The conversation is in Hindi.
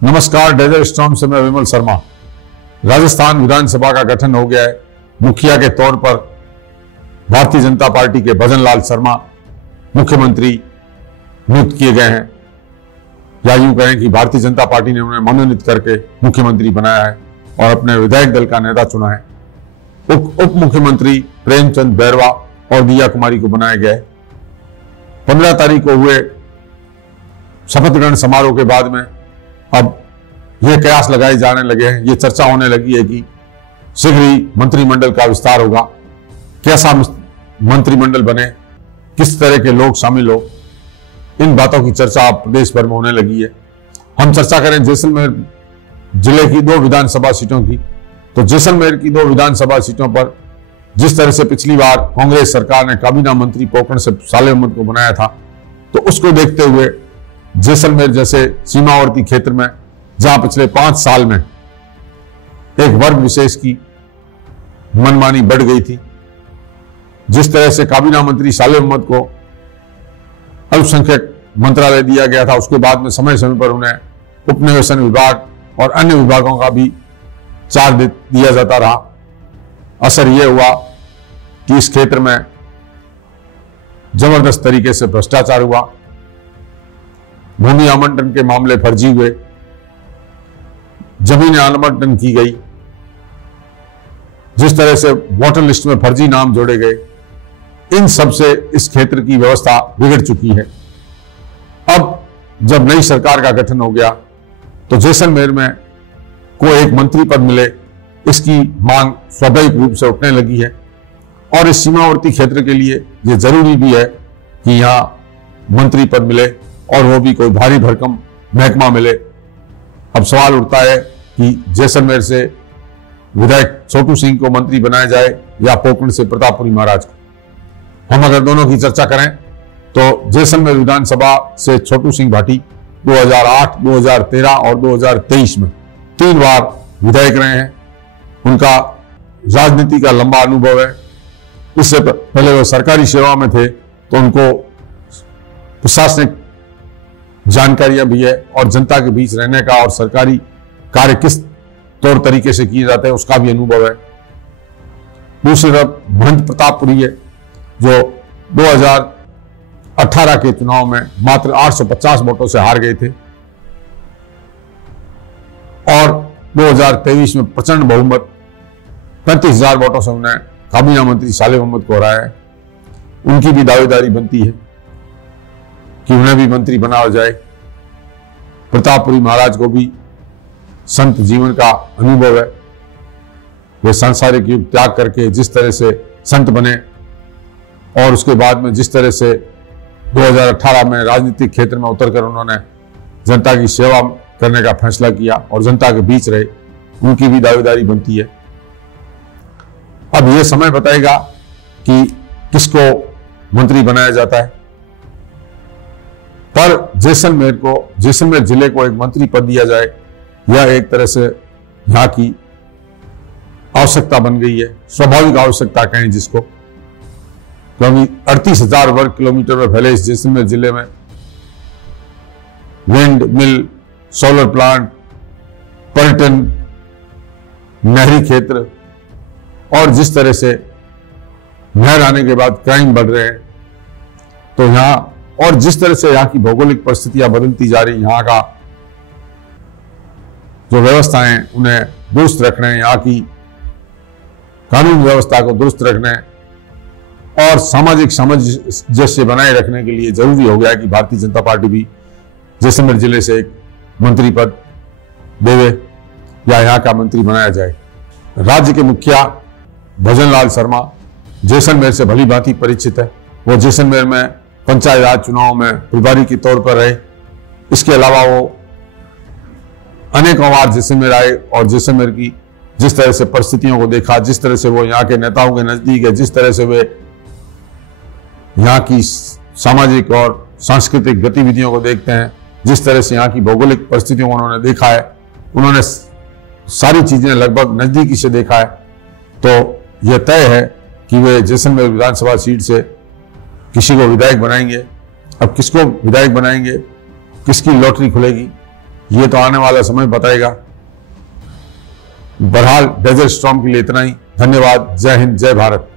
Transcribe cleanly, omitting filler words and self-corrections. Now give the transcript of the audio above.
नमस्कार, डेजर्ट स्टॉर्म से मैं विमल शर्मा। राजस्थान विधानसभा का गठन हो गया है। मुखिया के तौर पर भारतीय जनता पार्टी के भजन लाल शर्मा मुख्यमंत्री नियुक्त किए गए हैं, या यूं कहें कि भारतीय जनता पार्टी ने उन्हें मनोनीत करके मुख्यमंत्री बनाया है और अपने विधायक दल का नेता चुना है। उप मुख्यमंत्री प्रेमचंद बैरवा और दिया कुमारी को बनाया गया है। 15 तारीख को हुए शपथ ग्रहण समारोह के बाद में अब यह कयास लगाए जाने लगे हैं, ये चर्चा होने लगी है कि शीघ्र ही मंत्रिमंडल का विस्तार होगा। कैसा मंत्रिमंडल बने, किस तरह के लोग शामिल हो, इन बातों की चर्चा अब प्रदेश भर में होने लगी है। हम चर्चा करें जैसलमेर जिले की 2 विधानसभा सीटों की, तो जैसलमेर की 2 विधानसभा सीटों पर जिस तरह से पिछली बार कांग्रेस सरकार ने काबीना मंत्री पोकरण से सालेह अहमद को बनाया था, तो उसको देखते हुए जैसलमेर जैसे सीमावर्ती क्षेत्र में, जहां पिछले 5 साल में एक वर्ग विशेष की मनमानी बढ़ गई थी, जिस तरह से काबीना मंत्री सालेह अहमद को अल्पसंख्यक मंत्रालय दिया गया था, उसके बाद में समय समय पर उन्हें उपनिवेशन विभाग और अन्य विभागों का भी चार्ज दिया जाता रहा। असर यह हुआ कि इस क्षेत्र में जबरदस्त तरीके से भ्रष्टाचार हुआ, भूमि आवंटन के मामले फर्जी हुए, जमीन आवंटन की गई, जिस तरह से वोटर लिस्ट में फर्जी नाम जोड़े गए, इन सब से इस क्षेत्र की व्यवस्था बिगड़ चुकी है। अब जब नई सरकार का गठन हो गया तो जैसलमेर में को एक मंत्री पद मिले, इसकी मांग स्वाभाविक रूप से उठने लगी है और इस सीमावर्ती क्षेत्र के लिए यह जरूरी भी है कि यहां मंत्री पद मिले और वो भी कोई भारी भरकम महकमा मिले। अब सवाल उठता है कि जैसलमेर से विधायक छोटू सिंह को मंत्री बनाया जाए या पोकरण से प्रतापपुरी महाराज को। हम अगर दोनों की चर्चा करें तो जैसलमेर विधानसभा से छोटू सिंह भाटी 2008, 2013 और 2023 में 3 बार विधायक रहे हैं। उनका राजनीति का लंबा अनुभव है। इससे पहले वो सरकारी सेवा में थे तो उनको प्रशासनिक जानकारियां भी है और जनता के बीच रहने का और सरकारी कार्य किस तौर तरीके से किए जाते हैं उसका भी अनुभव है। दूसरी तरफ महंत प्रतापपुरी है, जो 2018 के चुनाव में मात्र 850 वोटों से हार गए थे और 2023 में प्रचंड बहुमत 35,000 वोटों से उन्हें काबीना मंत्री सालेह अहमद को हराया है। उनकी भी दावेदारी बनती है कि उन्हें भी मंत्री बनाया जाए। प्रतापपुरी महाराज को भी संत जीवन का अनुभव है। वे सांसारिक युग त्याग करके जिस तरह से संत बने और उसके बाद में जिस तरह से 2018 में राजनीतिक क्षेत्र में उतरकर उन्होंने जनता की सेवा करने का फैसला किया और जनता के बीच रहे, उनकी भी दावेदारी बनती है। अब यह समय बताएगा कि किसको मंत्री बनाया जाता है, पर जैसलमेर जिले को एक मंत्री पद दिया जाए, यह एक तरह से यहां की आवश्यकता बन गई है, स्वाभाविक आवश्यकता कहें जिसको, क्योंकि 38,000 वर्ग किलोमीटर में फैले इस जैसलमेर जिले में विंड मिल, सोलर प्लांट, पर्यटन, नहरी क्षेत्र और जिस तरह से नहर आने के बाद क्राइम बढ़ रहे हैं, तो यहां और जिस तरह से यहां की भौगोलिक परिस्थितियां बदलती जा रही, यहां का जो व्यवस्थाएं उन्हें दुरुस्त रखने, यहाँ की कानून व्यवस्था को दुरुस्त रखने और सामाजिक सामंजस्य बनाए रखने के लिए जरूरी हो गया कि भारतीय जनता पार्टी भी जैसलमेर जिले से एक मंत्री पद देवे या यहाँ का मंत्री बनाया जाए। राज्य के मुखिया भजन लाल शर्मा जैसलमेर से भली भांति परिचित है। वो जैसलमेर में पंचायत राज चुनाव में प्रभारी के तौर पर रहे। इसके अलावा वो अनेकों बार जैसलमेर आए और जैसलमेर की जिस तरह से परिस्थितियों को देखा, जिस तरह से वो यहाँ के नेताओं के नजदीक है, जिस तरह से वे यहाँ की सामाजिक और सांस्कृतिक गतिविधियों को देखते हैं, जिस तरह से यहाँ की भौगोलिक परिस्थितियों को उन्होंने देखा है, उन्होंने सारी चीजें लगभग नजदीकी से देखा है, तो यह तय है कि वे जैसलमेर विधानसभा सीट से किसी को विधायक बनाएंगे। अब किसको विधायक बनाएंगे, किसकी लॉटरी खुलेगी, ये तो आने वाला समय बताएगा। बहरहाल डेजर्ट स्टॉर्म के लिए इतना ही। धन्यवाद। जय हिंद, जय भारत।